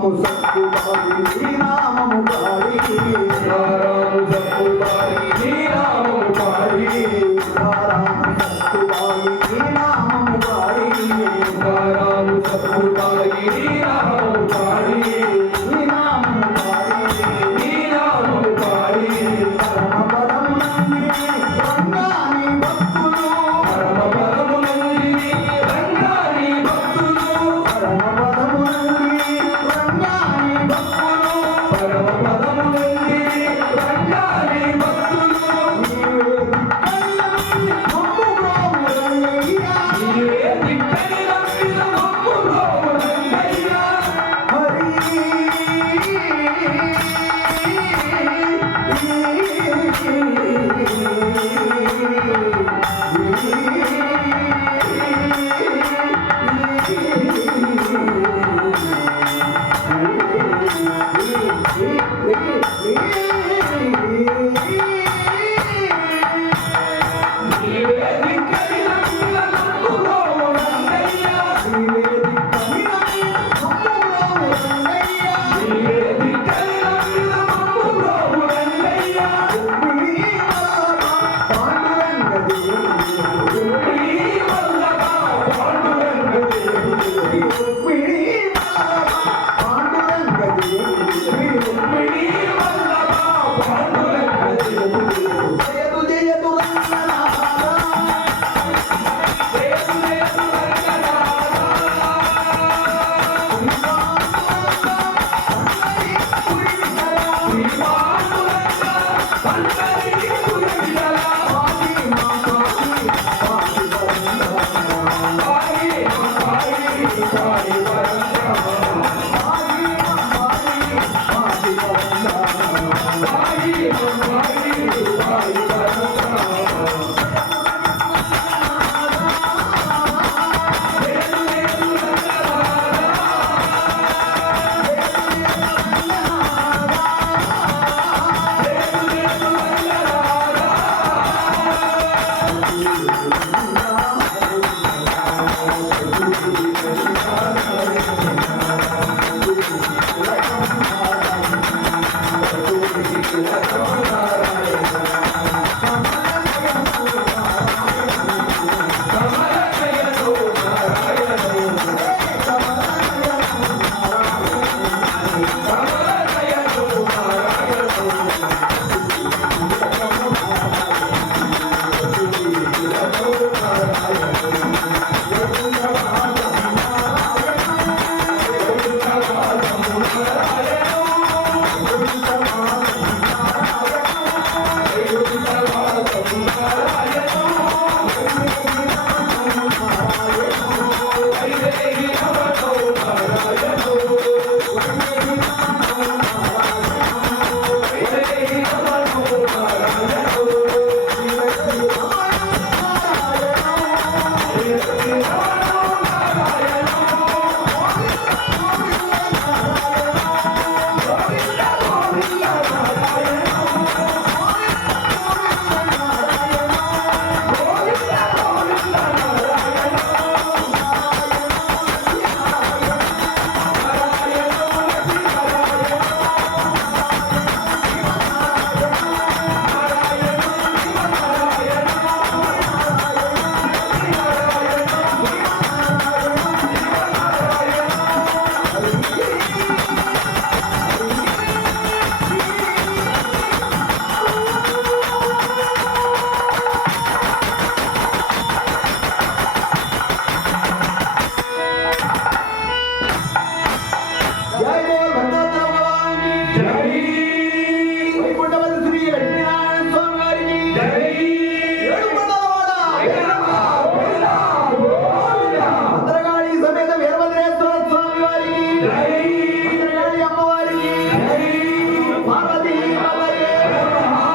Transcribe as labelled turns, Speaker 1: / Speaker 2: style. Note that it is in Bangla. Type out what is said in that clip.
Speaker 1: Vamos almoçando.
Speaker 2: Hari Om Hari Om